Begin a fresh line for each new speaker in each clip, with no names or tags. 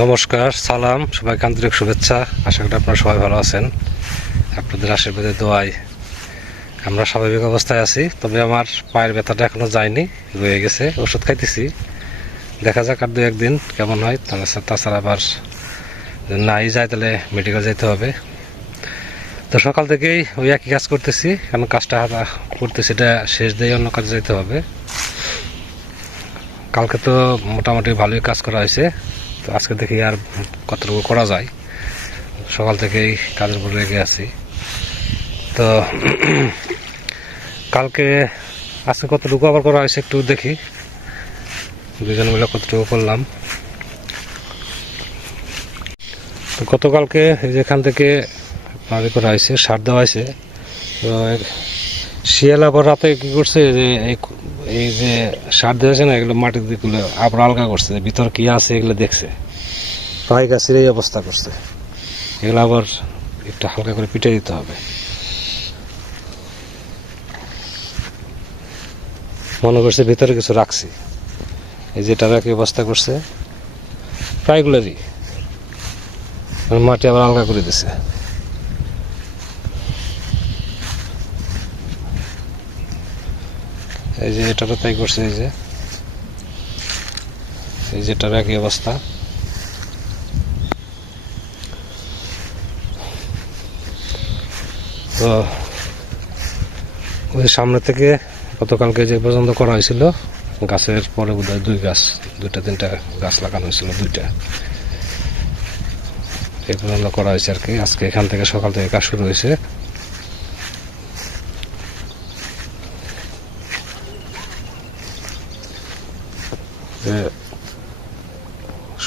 নমস্কার, সালাম, সবাইকে আন্তরিক শুভেচ্ছা। আশা করি আপনারা সবাই ভালো আছেন। আপনাদের আশীর্বাদে, দোয়ায় আমরা স্বাভাবিক অবস্থায় আছি, তবে আমার পায়ের ব্যথাটা এখনও যায়নি, রয়ে গেছে। ওষুধ খাইতেছি। দেখা যাক আর দু একদিন কেমন হয়। তাহলে তাছাড়া আবার নাই যায়, তাহলে মেডিকেল যেতে হবে। তো সকাল থেকেই ওই একই কাজ করতেছি, কারণ কাজটা হাতা করতেছি, এটা শেষ দিয়ে অন্য কাজে যেতে হবে। কালকে তো মোটামুটি ভালোই কাজ করা হয়েছে। তো আজকে দেখি আর কতটুকু করা যায়। সকাল থেকেই কাজের উপর লেগে আছি। তো, কালকে আজকে কতটুকু আবার করা হয়েছে একটু দেখি। দুজন মিলে কতটুকু করলাম। তো গতকালকে এই যে থেকে আপনার করা হয়েছে, সার দেওয়া হয়েছে। তো, শিয়াল আবার রাতে কি করছে যে এই এই যে সার দিয়েছে না এগুলো মাটির দিকগুলো আবার আলগা করছে ভিতর কি আছে এগুলো দেখছে। প্রায় গাছের এই অবস্থা করছে। এগুলো আবার একটু হালকা করে পিটে দিতে হবে। মনে করছে ভিতরে কিছু রাখছি। এই যেটা রাখি অবস্থা করছে? প্রায়গুলোরই মাটি আবার আলগা করে দিছে। এই যে এটারও তাই করছে, এই যে। এই যেটার একই অবস্থা। তো, ওই সামনে থেকে গতকালকে যে পর্যন্ত করা হয়েছিল, গাছের পরে বোধ দুই গাছ, দুইটা, তিনটা গাছ লাগানো হয়েছিল, দুইটা। এই পর্যন্ত করা হয়েছে আর কি। আজকে এখান থেকে সকাল থেকে কাজ শুরু হয়েছে যে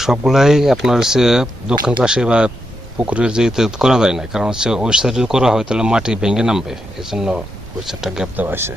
সবগুলাই আপনার হচ্ছে দক্ষিণ পাশে বা পুকুরের যে করা যায় না, কারণ হচ্ছে ওই করা হয়, তাহলে মাটি ভেঙে নামবে। এই জন্য ওই সাইডটা গ্যাপ দেওয়া হয়েছে।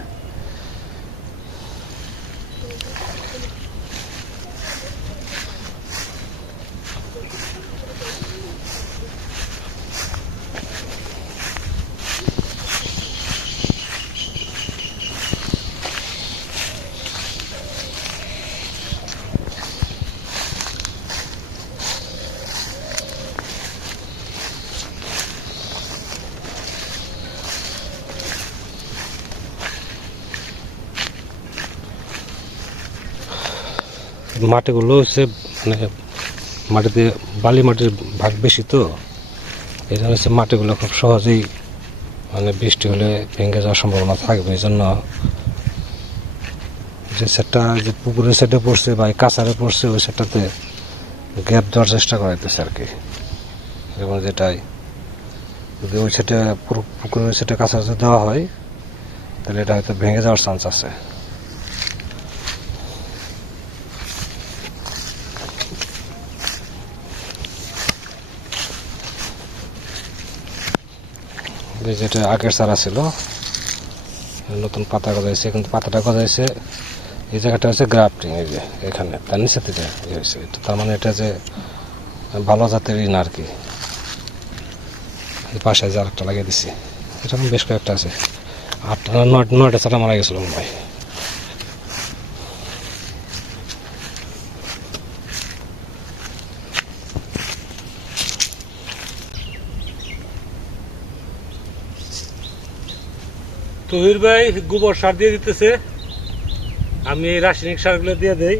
মাটিগুলো হচ্ছে মানে মাটিতে বালি মাটির ভাগ বেশি তো এই জন্য হচ্ছে মাটিগুলো খুব সহজেই মানে বৃষ্টি হলে ভেঙে যাওয়ার সম্ভাবনা থাকবে, এই জন্য যে সেটটা, যে পুকুরের সেটে পড়ছে বা কাছারে পড়ছে, ওই সেটটাতে গ্যাপ দেওয়ার চেষ্টা করা করাইতেছে আর কি। যেমন যেটাই, যদি ওই সেটে পুকুরের সেটে কাছাকাছি দেওয়া হয়, তাহলে এটা হয়তো ভেঙে যাওয়ার চান্স আছে। এই যেটা আগের চারা ছিল নতুন পাতা গজাইছে, কিন্তু পাতাটা গজাইছে, এই জায়গাটা হচ্ছে গ্রাফটিং, এই যে এখানে তার নিচে যে হয়েছে তার মানে এটা যে ভালো জাতের ইন আর কি। পাশে যে আরেকটা লাগিয়ে দিছি, এরকম বেশ কয়েকটা আছে। আটটা নয়, নয়টা চারা মারা গেছিল মনে হয়। তহির ভাই গোবর সার দিয়ে দিতেছে। আমি এই রাসায়নিক সারগুলো দিয়ে দেই।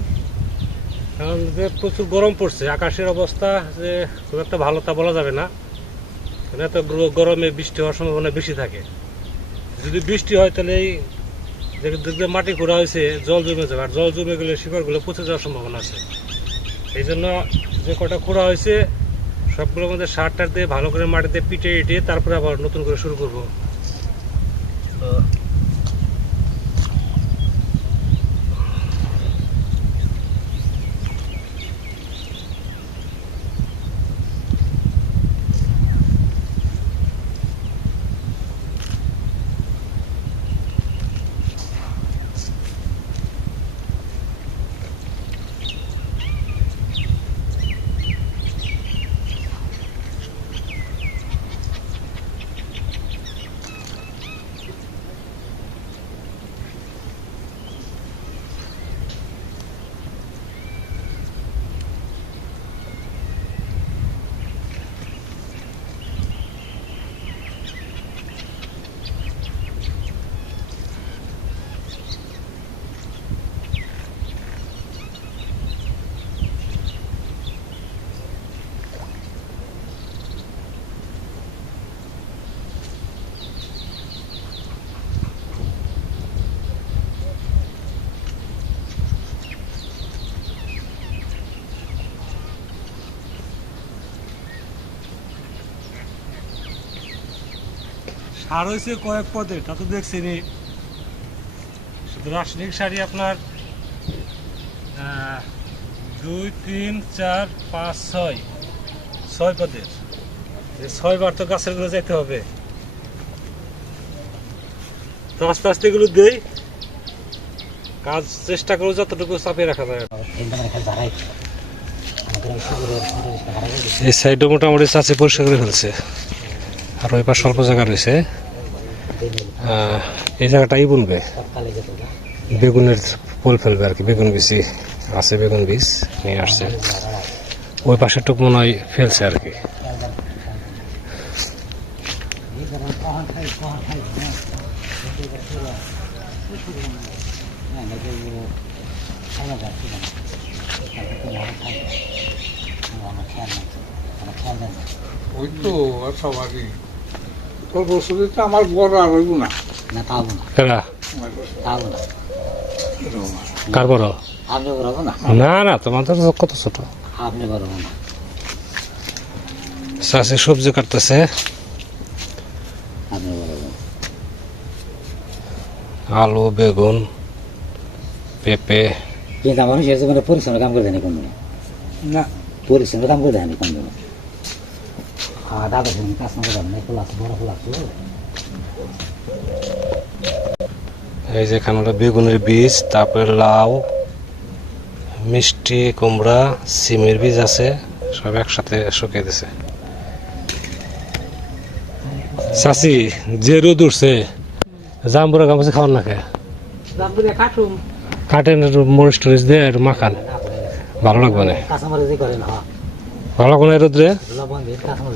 কারণ যে প্রচুর গরম পড়ছে, আকাশের অবস্থা যে খুব একটা ভালো তা বলা যাবে না। এত গরমে বৃষ্টি হওয়ার সম্ভাবনা বেশি থাকে। যদি বৃষ্টি হয় তাহলে এই যে মাটি খোঁড়া হয়েছে, জল জমে যাবে। আর জল জমে গেলে শিকড়গুলো পচে যাওয়ার সম্ভাবনা আছে। এই জন্য যে কটা খোঁড়া হয়েছে সবগুলোর মধ্যে সার টার দিয়ে ভালো করে মাটিতে পিটে ইটে তারপরে আবার নতুন করে শুরু করব। তো সার হয়েছে কয়েক পদে, তা তো দেখছেনি শুধু রাসায়নিক শাড়ি আপনার দুই, তিন, চার, পাঁচ, ছয় ছয় পদের এই ছয় বার তো গাছেরগুলো যেতে হবে। তো আস্তে আস্তে এগুলো দেই। কাজ চেষ্টা করো, যতটুকু চাপিয়ে রাখা যায়। এই সাইডও মোটামুটি চাষি পরিষ্কার করে ফেলছে। আর ওই পাশ অল্প জায়গা রয়েছে। এই জায়গাটাই বুনবে বেগুনের পোল ফেলবে আর কি, বেগুন বীজই আছে, বেগুন বীজ নিয়ে আসছে। ওই পাশেরটুক মনে হয় ফেলছে আর কি।
ওই তো আর সবারই তোর বছরে তো আমার বড় আর হইব না।
না পাবো না। পাবো না।
কার বড়?
আপনি বলব না?
না না তোমাদের কত ছোট?
আপনি বলব না।
চাষি সবজি কাটতেছে। আলু বেগুন পেঁপে।
কিন্তু আমার জীবনে পরিশ্রমের কাম করে দেয়নি কোন
না।
পরিশ্রমের কাম করে দেয়নি কোন দাদা শুনুন কাজ না করে না ফুল আছে বড় ফুল আছে
এই যে এখানে হলো বেগুনের বীজ তারপরে লাউ মিষ্টি কুমড়া সিমের বীজ আছে সব একসাথে শুকিয়ে দিছে। চাষি যে রোদ উঠছে জাম্বুরা গামছে খাওয়ান না খায় কাটেন মরিচ টরিচ দিয়ে মাখান। ভালো লাগবে না
কাঁচামারি যে করেন হ্যাঁ
ভালো লাগবে না এই রোদ্রে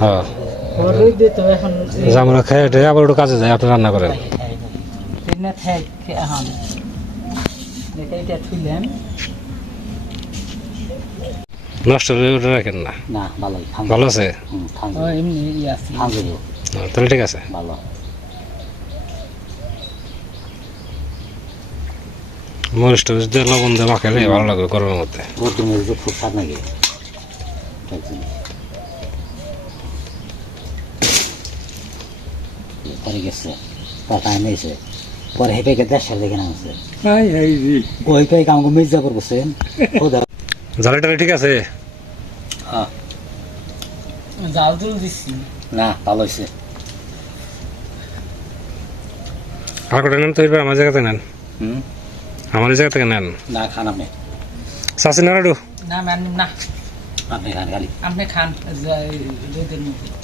হ্যাঁ। জাম্বুরা খেয়ে টেয়ে আবার একটু কাজে যায় আপনি রান্না
থুইলেন
নষ্ট হলে ওটা রাখেন না? ভালো আছে? তাহলে ঠিক আছে।
ভালো।
মরিচ টরিচ দিয়ে লবণ দিয়ে মাখালে ভালো লাগবে গরমের মধ্যে।
খুব স্বাদ লাগে। পরে গেছে কথা এনেছে পরে হেপে গে দেড় সাল দেখে নামছে
এই এই জি
ওই পাই কামকে মির্জাপুর বসেন
জালে টালে ঠিক আছে
হ্যাঁ
জাল জুল দিছি
না ভালো হয়েছে
আর কটা নেন তো এবার আমার জায়গা থেকে নেন।
হুম?
আমার জায়গা থেকে নেন।
না খান আপনি
নাড়াডু
না ম্যান না।
আপনি খান খালি।
আপনি খান রোদের মধ্যে।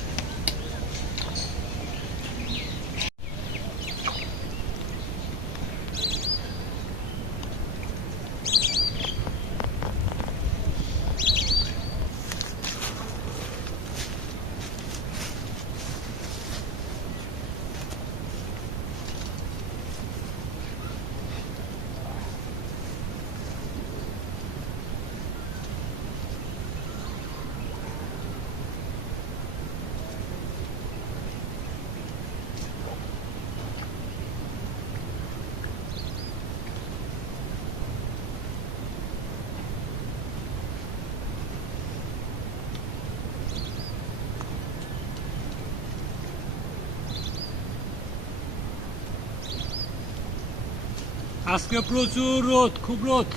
আজকে প্রচুর রোদ খুব রোদ।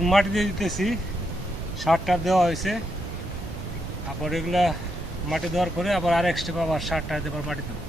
এখন মাটি দিয়ে দিতেছি, সারটা দেওয়া হয়েছে। তারপর এগুলা মাটি দেওয়ার পরে আবার আর এক্সট্রা আবার সারটা দেবার মাটি দেবো।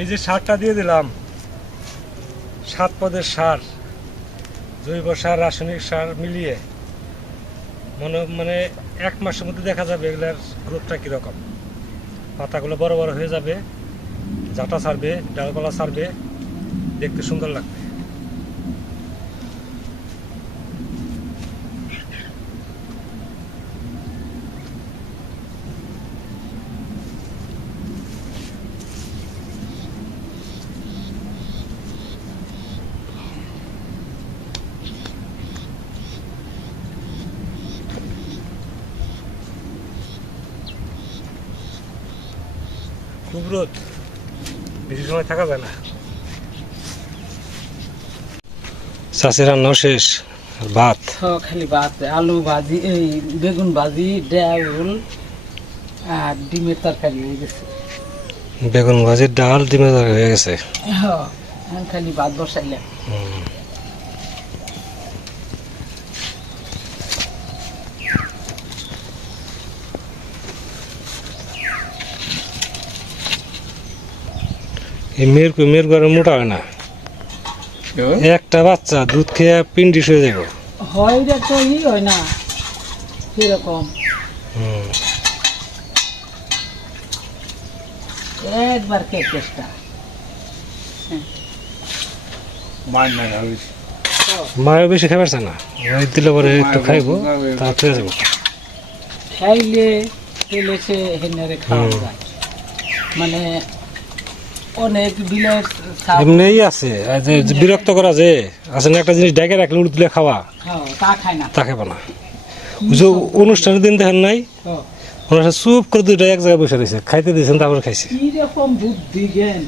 এই যে সারটা দিয়ে দিলাম, সাত পদের সার, জৈব সার, রাসায়নিক সার মিলিয়ে মনে মানে এক মাসের মধ্যে দেখা যাবে এগুলার গ্রোথটা কীরকম। পাতাগুলো বড় বড় হয়ে যাবে, জাটা ছাড়বে ডালপালা ছাড়বে দেখতে সুন্দর লাগবে। খুব রোদ বেশি সময় থাকা যায় না। চাষি রান্নাও শেষ। ভাত?
খালি ভাত আলু ভাজি এই বেগুন ভাজি ডাউল আর ডিমের তরকারি হয়ে গেছে।
বেগুন ভাজির ডাল ডিমের তরকারি হয়ে গেছে।
হ্যাঁ খালি ভাত বসাইলাম।
এই মেয়ের মেয়ের ঘরে মোটা হয় না। একটা বাচ্চা দুধ খেয়ে পিন্ডিস হয়ে যাবে।
হয় তো ই হয় না সেরকম। একবার কে চেষ্টা।
মার নাই হইস
মায়ের বেশি খাবার না। ওই দিলে পরে একটু খাইবো তারপরে যাব।
খাইলে খেলে সে হেনারে খাওয়া যায়। মানে অনেক বিলের
এমনিই আছে। আর যে যে বিরক্ত করা যে আছে না একটা জিনিস ডেকে রাখলে উড় দিলে খাওয়া?
খাওয়া, তা খায় না।
তা খাব না। যে অনুষ্ঠানের দিন দেখেন নাই?
হ্যাঁ।
ওনারা চুপ করে দুইটা এক জায়গায় বসে রয়েছে। খাইতে দিয়েছেন তারপরে খাইছে।
কীরকম বুদ্ধি জ্ঞান?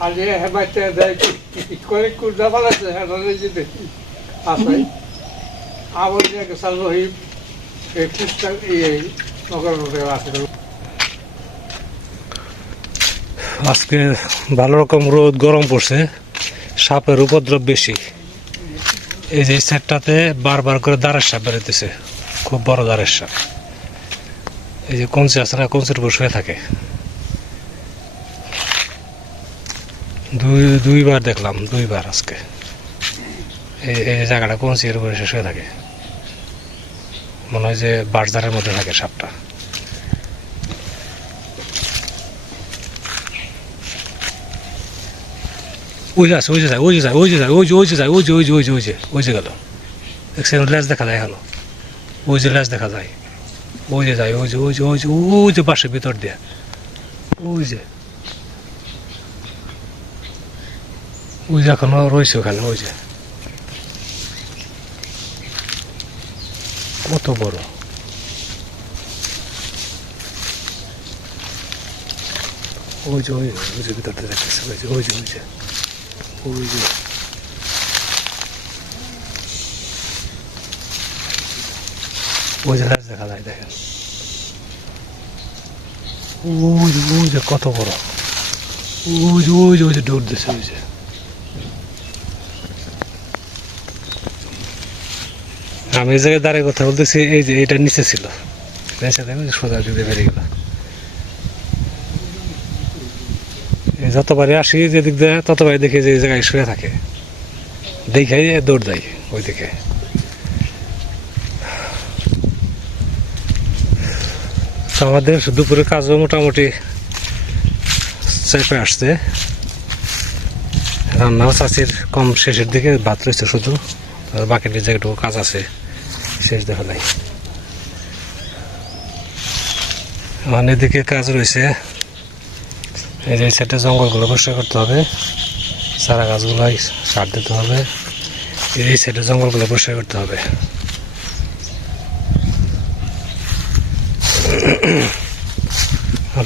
আজ হেবাইতে দেয় করে কুর্দা পালাচ্ছে হ্যাঁ দেখি। আছে সাল এই পুস্তক এই
আজকে ভালো রকম রোদ, গরম পড়ছে, সাপের উপদ্রব বেশি। এই যে সেটটাতে বারবার করে দাঁড়ের সাপ বেরোতেছে খুব বড় দাঁড়ের সাপ। এই যে কঞ্চি আছে না, কঞ্চির উপর শুয়ে থাকে। দুই দুইবার দেখলাম, দুইবার আজকে। এই জায়গাটা কঞ্চির উপরে এসে শুয়ে থাকে মনে হয় যে বাঁশঝাড়ের মধ্যে থাকে সাপটা ওই আছে ওই যে যায় ওই যে যায় ওই যে যায় ওই যে ওই যে যায় ওই যে ওই যে ওই যে ওই যে ওই যে গেল দেখছেন ল্যাস দেখা যায় এখনও ওই যে ল্যাস দেখা যায় ওই যে যায় ওই যে ওই যে ওই যে ওই যে বাসের ভিতর দিয়ে ওই যে ওই যে এখনও রয়েছে ওখানে ওই যে কত বড় ওই যে ওই ওই যে ভিতর দেখতেছে ওই যে ওই যে ওই যে ওই যে ওই যে দেখা যায় দেখেন ওই যে ওই যে কত বড় ওই যে ওই যে ওই যে দৌড় দিছে ওই যে আমি এই জায়গায় দাঁড়িয়ে কথা বলতেছি, এই যে এটা নিচে ছিল। যে সোজা দিকে বেরিয়ে গেল এই যতবারই আসি, যেদিক দিয়ে, ততবারই দেখি যে এই জায়গায় শুয়ে থাকে। দেখে দৌড় দেয় ওই দিকে আমাদের দুপুরে কাজও মোটামুটি চেপে আসছে। রান্নাও চাষির কম শেষের দিকে, ভাত রয়েছে শুধু। বাকি যেটুকু কাজ আছে। শেষ দেখা নাই। মানে এদিকে কাজ রয়েছে। এই যে সাইডে জঙ্গলগুলো পরিষ্কার করতে হবে। চারা গাছগুলো সার দিতে হবে। এই সাইডে জঙ্গলগুলো পরিষ্কার করতে হবে।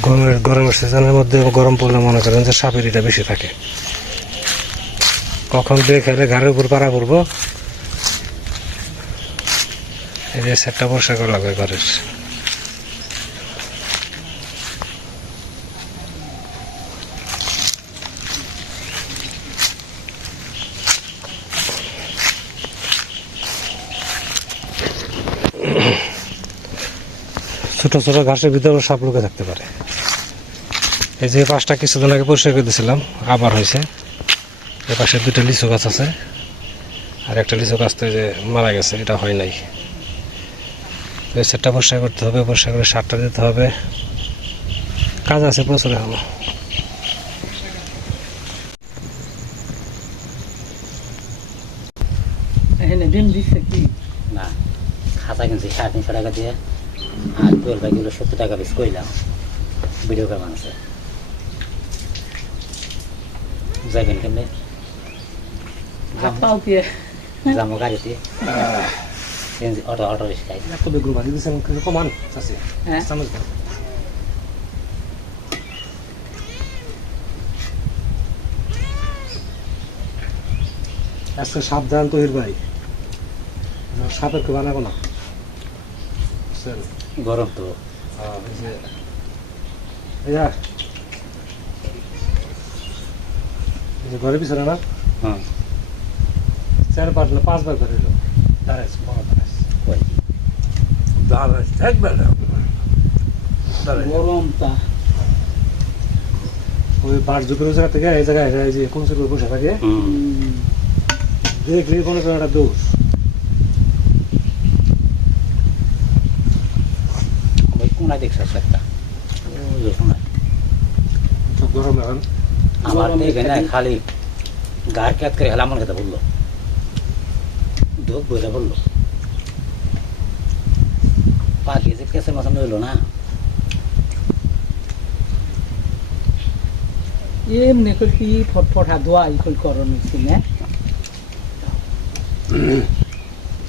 গরমের গরমের সিজনের মধ্যে গরম পড়লে মনে করেন যে সাপের এটা বেশি থাকে। কখন দিয়ে খেলে ঘাড়ের উপর পাড়া পড়ব? এই যে সেটটা বর্ষা করা লাগবে ঘরের। ছোট ছোট ঘাসের ভিতরে সাপ লুকে থাকতে পারে। এই যে পাঁচটা কিছুদিন আগে পরিষ্কার করে দিয়েছিলাম, আবার হয়েছে। এ পাশে দুটো লিচু গাছ আছে, আর একটা লিচু গাছ তো যে মারা গেছে, এটা হয় নাই। সেটটা পরিষ্কার করতে হবে পরিষ্কার করে সারটা দিতে হবে। কাজ আছে প্রচুর এখনও।
এখানে ডিম দিচ্ছে কি?
না খাতা কিনছি সাড়ে তিনশো টাকা দিয়ে। আর দোল ভাইগুলো সত্তর টাকা বেশ কইলাম। ভিডিও করে মানুষে যাবেন কেমনে?
হাত পাও দিয়ে
যাব গাড়িতে সিএনজি অটো অটো রিক্সায়
একটু বেগুন ভাজি দিয়েছেন কিন্তু কমান চাষি
হ্যাঁ
আজকে সাবধান তহির ভাই সাপের কে বানাবো না
গরম তো
ঘরের পিছনে না
হুম
চার পাঁচ পাঁচবার ঘরে দাঁড়াইছে বড় ওই জায়গা থেকে এই জায়গায় এই যে কোন করে বসে থাকে
হুম
হুম।
কোনো কোনো একটা দোষ
কোনায় দেখছ একটা ওই যে কোনায়
খুব গরম এখন
আমার
গরমে
দেখে না
খালি-
গার ক্যাত করে হেলাম কথা বলল ঢোক বইলে বলল পাখি যে কেসের মতন রইল না
এমনি করে কি ফটফটা দোয়া ইকল করো নিছি না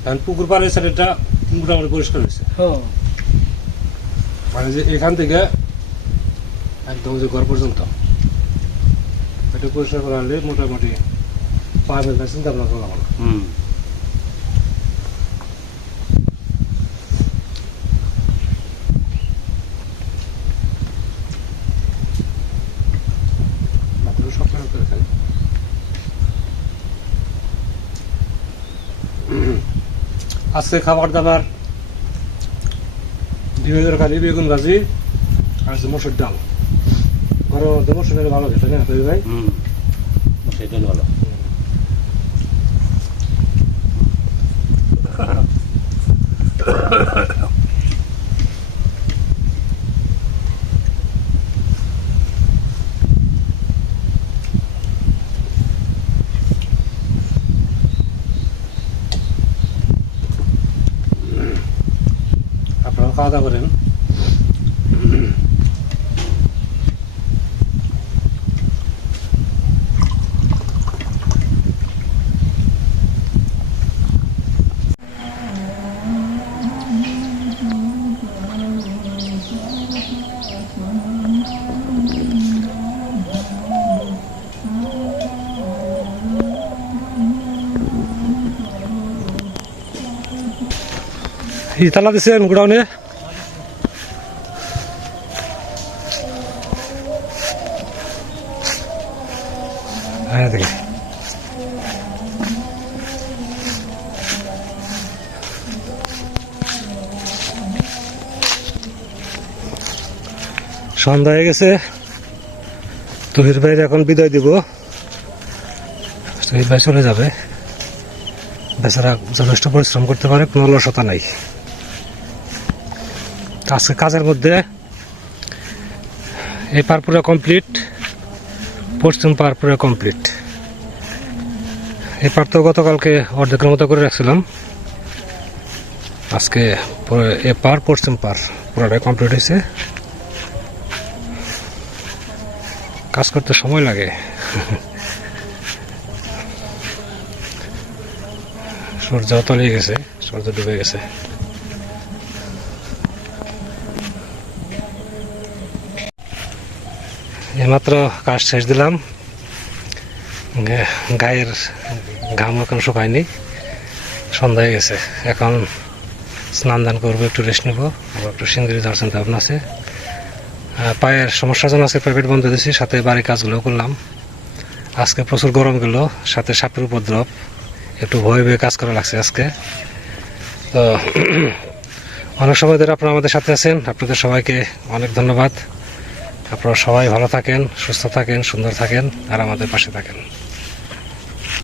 এখন পুকুর পাড়ের সাইডটা মোটামুটি পরিষ্কার হয়েছে মানে যে এখান থেকে একদম যে ঘর পর্যন্ত এটা পরিষ্কার করা হলে মোটামুটি পাবেন না চিন্তা ভাবনা করলাম
হুম
মাত্র সব কাজ করে খাই আজকে খাবার দাবার ডিমের তরকারি বেগুন ভাজি আর আছে মসুর ডাল ঘরে মধ্যে মসুর ডাল ভালো খেতে না তৈরি ভাই
মসুর ডাল ভালো
আপনারা খাওয়া দাওয়া করেন ইতালা দিছেন গোডাউনে। হ্যাঁ সন্ধ্যা হয়ে গেছে। তহির ভাইয়ের এখন বিদায় দিব। তহির ভাই চলে যাবে। বেচারা যথেষ্ট পরিশ্রম করতে পারে, কোনো অলসতা নাই। আজকে কাজের মধ্যে। এই পার পুরো কমপ্লিট পশ্চিম পার পুরো কমপ্লিট এই পার তো গতকালকে অর্ধেকের মতো করে রাখছিলাম। আজকে এ পার পশ্চিম পার পুরোটাই কমপ্লিট হয়েছে। কাজ করতে সময় লাগে। সূর্য তলিয়ে গেছে, সূর্য ডুবে গেছে। এইমাত্র কাজ শেষ দিলাম। গায়ের ঘাম এখন শুকায়নি। সন্ধ্যা হয়ে গেছে। এখন স্নান দান করব, একটু রেস্ট নেব। একটু যাওয়ার চিন্তা ভাবনা আছে। পায়ের সমস্যার জন্য আজকে প্রাইভেট বন্ধ দিয়েছি, সাথে বাড়ির কাজগুলো করলাম। আজকে প্রচুর গরম গেল, সাথে সাপের উপদ্রব। একটু ভয়ে ভয়ে কাজ করা লাগছে আজকে। তো, অনেক সময় ধরে আপনারা আমাদের সাথে আছেন। আপনাদের সবাইকে অনেক ধন্যবাদ। আপনারা সবাই ভালো থাকেন সুস্থ থাকেন সুন্দর থাকেন আর আমাদের পাশে থাকেন।